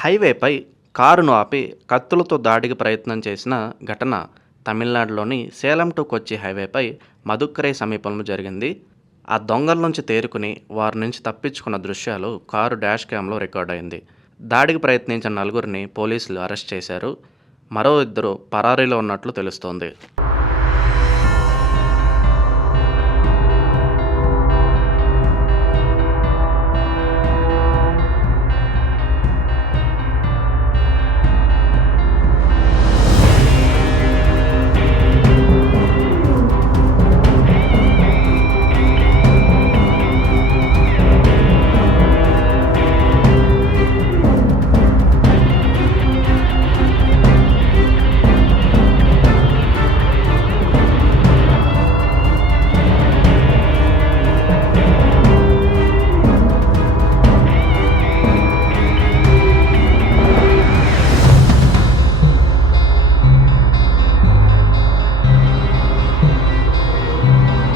హైవేపై కారును ఆపి కత్తులతో దాడికి ప్రయత్నం చేసిన ఘటన తమిళనాడులోని సేలం టు కొచ్చి హైవేపై మదుక్కరై సమీపంలో జరిగింది. ఆ దొంగల నుంచి తేరుకుని వారి నుంచి తప్పించుకున్న దృశ్యాలు కారు డాష్ క్యామ్లో రికార్డయింది. దాడికి ప్రయత్నించిన నలుగురిని పోలీసులు అరెస్ట్ చేశారు. మరో ఇద్దరు పరారీలో ఉన్నట్లు తెలుస్తోంది.